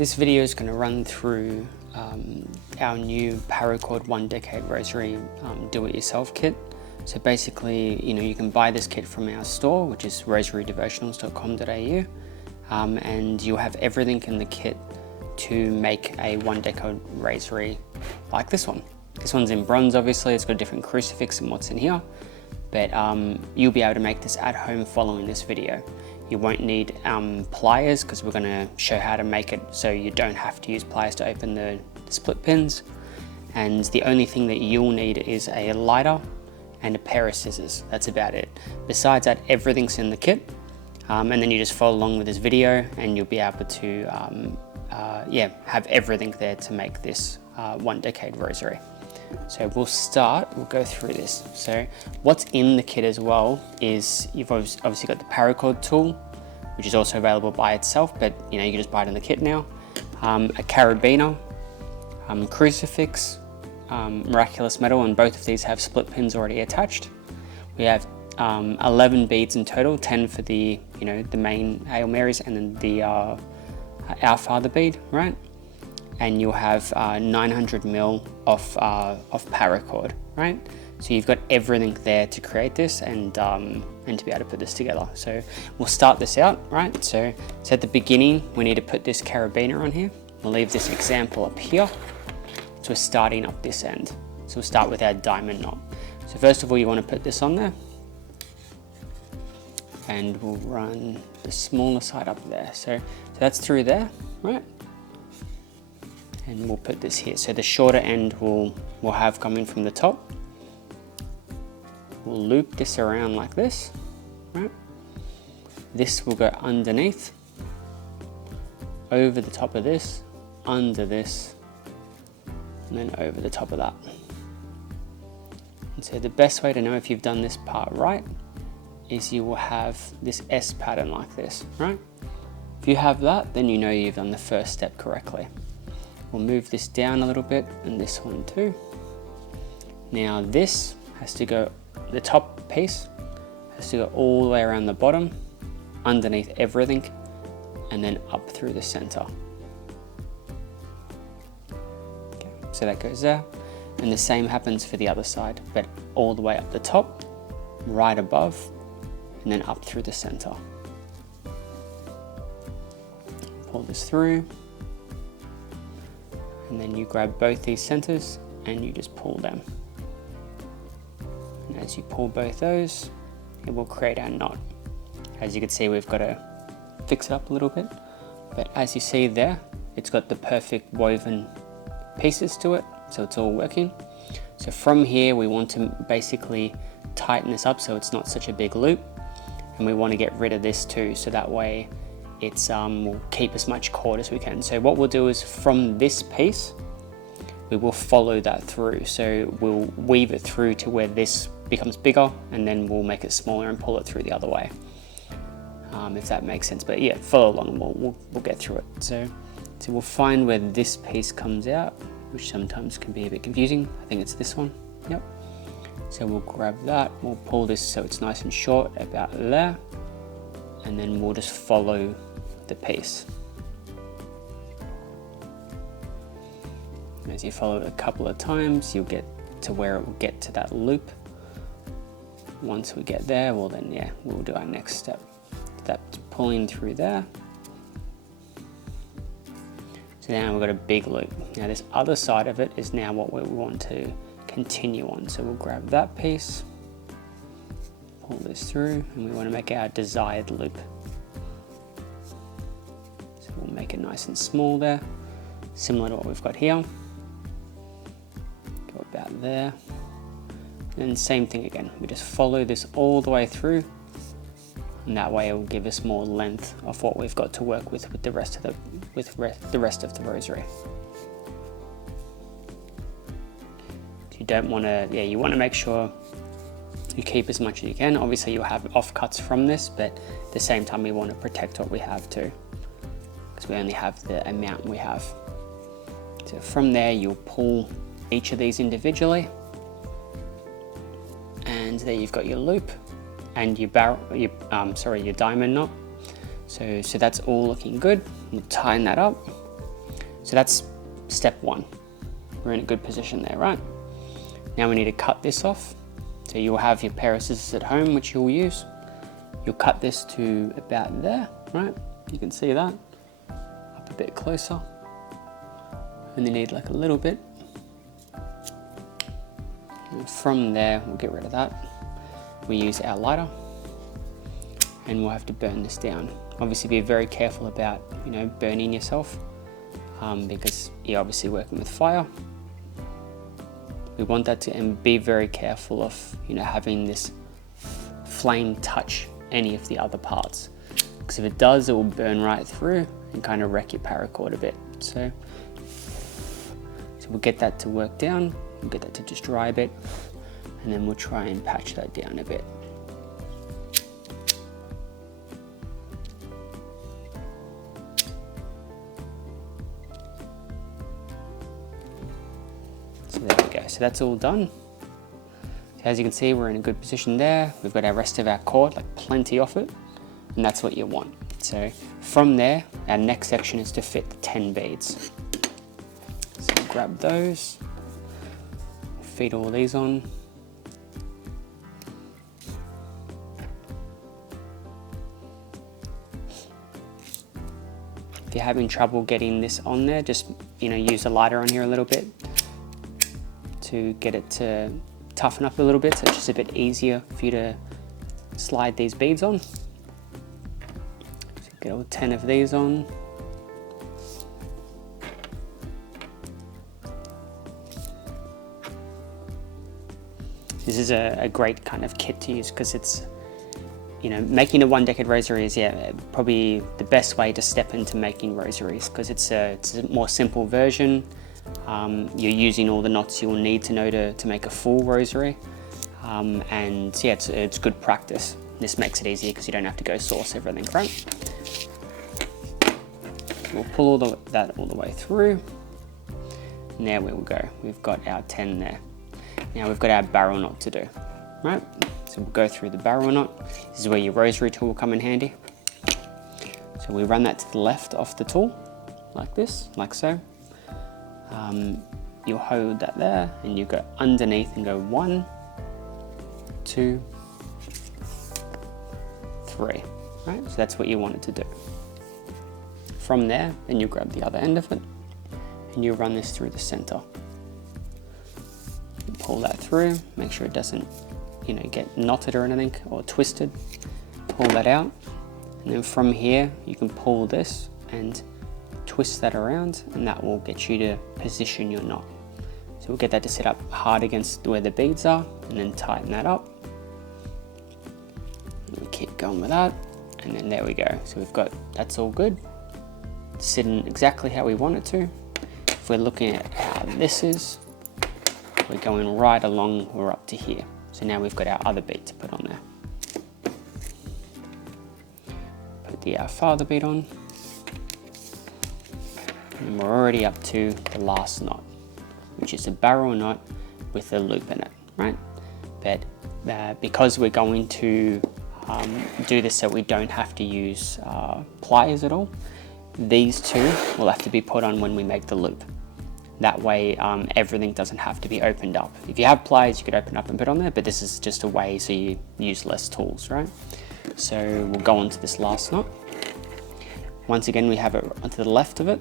This video is going to run through our new Paracord 1 Decade Rosary do-it-yourself kit. So basically, you can buy this kit from our store, which is rosarydevotionals.com.au, and you'll have everything in the kit to make a 1 Decade Rosary like this one. This one's in bronze, obviously. It's got a different crucifix than what's in here, but you'll be able to make this at home following this video. You won't need pliers because we're going to show how to make it so you don't have to use pliers to open the split pins. And the only thing that you'll need is a lighter and a pair of scissors. That's about it. Besides that, everything's in the kit. And then you just follow along with this video and you'll be able to have everything there to make this 1 Decade Rosary. So we'll go through this. So what's in the kit as well is you've obviously got the Paracord tool, which is also available by itself, but you can just buy it in the kit now. A Carabiner, Crucifix, Miraculous Medal, and both of these have split pins already attached. We have 11 beads in total, 10 for the the main Hail Marys, and then the Our Father bead, right? And you'll have 900 ml of paracord, right? So you've got everything there to create this and to be able to put this together. So we'll start this out, right? So at the beginning, we need to put this carabiner on here. We'll leave this example up here. So we're starting up this end. So we'll start with our diamond knot. So first of all, you want to put this on there. And we'll run the smaller side up there. So that's through there, right? And we'll put this here. So the shorter end we'll have coming from the top. We'll loop this around like this, right? This will go underneath, over the top of this, under this, and then over the top of that. And so the best way to know if you've done this part right is you will have this S pattern like this, right? If you have that, then you know you've done the first step correctly. We'll move this down a little bit, and this one too. Now this has to go, the top piece has to go all the way around the bottom, underneath everything, and then up through the center. Okay, so that goes there. And the same happens for the other side, but all the way up the top, right above, and then up through the center. Pull this through. And then you grab both these centers and you just pull them. And as you pull both those, it will create our knot. As you can see, we've got to fix it up a little bit, but as you see there, it's got the perfect woven pieces to it, so it's all working. So from here, we want to basically tighten this up so it's not such a big loop, and we want to get rid of this too, so that way we'll keep as much cord as we can. So what we'll do is from this piece, we will follow that through. So we'll weave it through to where this becomes bigger, and then we'll make it smaller and pull it through the other way, if that makes sense. But yeah, follow along and we'll get through it. So we'll find where this piece comes out, which sometimes can be a bit confusing. I think it's this one, yep. So we'll grab that, we'll pull this so it's nice and short about there, and then we'll just follow the piece. As you follow it a couple of times, you'll get to where it will get to that loop. Once we get there, well then yeah, we'll do our next step. That's pulling through there. So now we've got a big loop. Now this other side of it is now what we want to continue on. So we'll grab that piece, pull this through, and we want to make our desired loop. So we'll make it nice and small there, similar to what we've got here. Go about there. And same thing again, we just follow this all the way through, and that way it will give us more length of what we've got to work with the rest of the rosary. You don't want to, you want to make sure you keep as much as you can. Obviously you'll have offcuts from this, but at the same time we want to protect what we have too, because we only have the amount we have. So from there you'll pull each of these individually, and there you've got your loop and your diamond knot. So that's all looking good. We'll tighten that up, So that's step one. We're in a good position there, right? Now we need to cut this off. So you'll have your pair of scissors at home, which you'll use. You'll cut this to about there, right? You can see that. Up a bit closer. And you need like a little bit. And from there, we'll get rid of that. We use our lighter and we'll have to burn this down. Obviously be very careful about, burning yourself because you're obviously working with fire. We want that to, and be very careful of, having this flame touch any of the other parts. Because if it does, it will burn right through and kind of wreck your paracord a bit. So we'll get that to work down, we'll get that to just dry a bit, and then we'll try and patch that down a bit. So there we go, so that's all done. So as you can see, we're in a good position there. We've got our rest of our cord, like plenty of it, and that's what you want. So from there, our next section is to fit the 10 beads. So grab those, feed all these on. If you're having trouble getting this on there, just use the lighter on here a little bit to get it to toughen up a little bit, so it's just a bit easier for you to slide these beads on. So get all 10 of these on. This is a great kind of kit to use because it's, making a 1 decade rosary is probably the best way to step into making rosaries because it's a more simple version. You're using all the knots you'll need to know to make a full rosary, and yeah, it's good practice. This makes it easier because you don't have to go source everything, right? We'll pull that all the way through, and there we will go. We've got our 10 there. Now we've got our barrel knot to do, right? So we'll go through the barrel knot. This is where your rosary tool will come in handy. So we run that to the left off the tool, like this, like so. You'll hold that there and you go underneath and go 1, 2, 3, right? So that's what you want it to do. From there, then you grab the other end of it and you run this through the center. You pull that through, make sure it doesn't, get knotted or anything or twisted. Pull that out, and then from here you can pull this and twist that around, and that will get you to position your knot. So we'll get that to sit up hard against where the beads are, and then tighten that up. And we'll keep going with that, and then there we go. So we've got, that's all good. It's sitting exactly how we want it to. If we're looking at how this is, we're going right along, we're up to here. So now we've got our other bead to put on there. Put the father bead on. And we're already up to the last knot, which is a barrel knot with a loop in it, right? But because we're going to do this so we don't have to use pliers at all, these two will have to be put on when we make the loop. That way everything doesn't have to be opened up. If you have pliers, you could open up and put on there, but this is just a way so you use less tools, right? So we'll go on to this last knot. Once again, we have it to the left of it.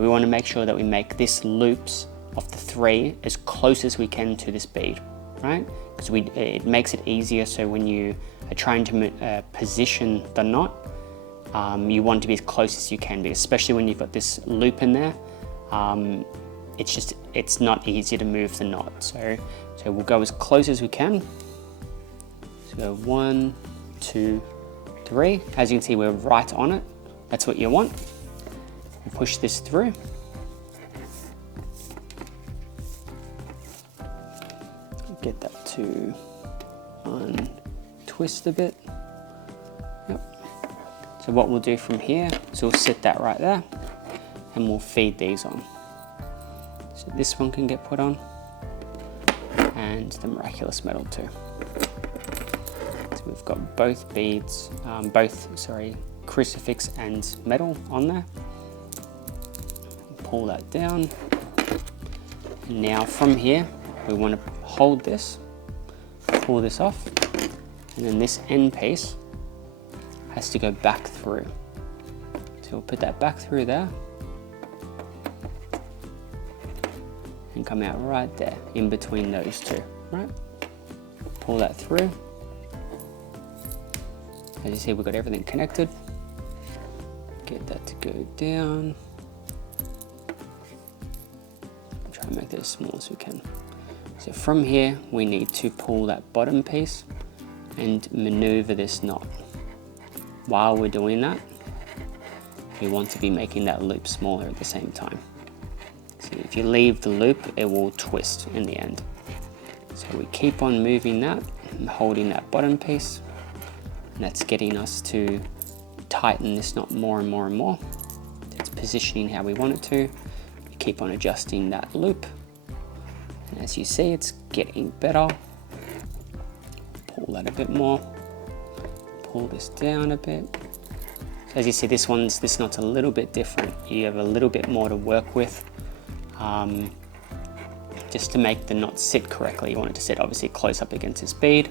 We want to make sure that we make this loops of the 3 as close as we can to this bead, right? Because it makes it easier, so when you are trying to position the knot, you want to be as close as you can be, especially when you've got this loop in there. It's not easy to move the knot. So we'll go as close as we can. So go 1, 2, 3. As you can see, we're right on it. That's what you want. We'll push this through. Get that to untwist a bit. Yep. So what we'll do from here is we'll sit that right there and we'll feed these on. So this one can get put on, and the Miraculous Medal too. So we've got both beads, Crucifix and medal on there. pull that down. And now from here, we want to hold this, pull this off, and then this end piece has to go back through. So we'll put that back through there and come out right there in between those two, right? Pull that through. As you see, we've got everything connected. Get that to go down. Try and make that as small as we can. So from here, we need to pull that bottom piece and maneuver this knot. While we're doing that, we want to be making that loop smaller at the same time. So if you leave the loop, it will twist in the end. So we keep on moving that and holding that bottom piece. And that's getting us to tighten this knot more and more and more. It's positioning how we want it to. We keep on adjusting that loop. And as you see, it's getting better. Pull that a bit more. Pull this down a bit. So as you see, this knot's a little bit different. You have a little bit more to work with. Just to make the knot sit correctly. You want it to sit obviously close up against this bead.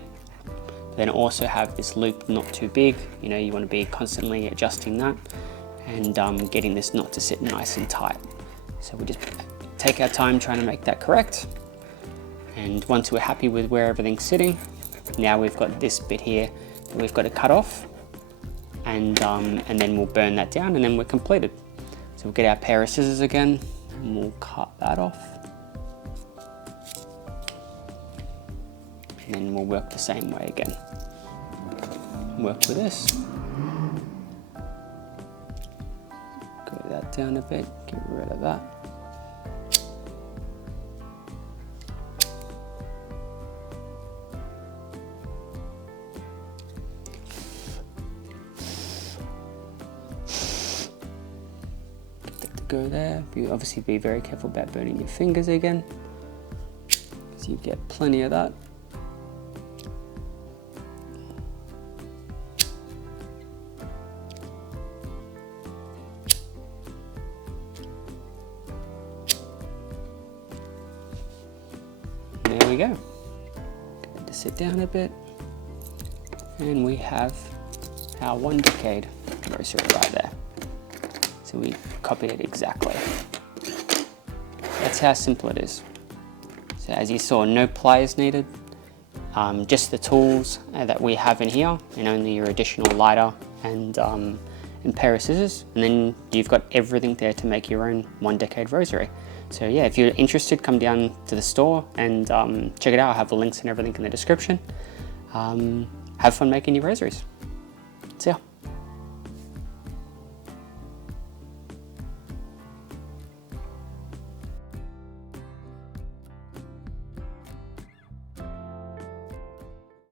Then also have this loop not too big. You know, you want to be constantly adjusting that and getting this knot to sit nice and tight. So we just take our time trying to make that correct. And once we're happy with where everything's sitting, now we've got this bit here that we've got to cut off, and then we'll burn that down, and then we're completed. So we'll get our pair of scissors again, and we'll cut that off. And then we'll work the same way again. Work with this. Go that down a bit, get rid of that. Go there. You obviously be very careful about burning your fingers again, because you get plenty of that. There we go. Get to sit down a bit, and we have our 1 decade rosary right there. So we copied it exactly. That's how simple it is. So as you saw, no pliers needed, just the tools that we have in here, and only your additional lighter and pair of scissors, and then you've got everything there to make your own 1 decade rosary. So yeah, if you're interested, come down to the store and check it out. I'll have the links and everything in the description. Have fun making your rosaries. See ya.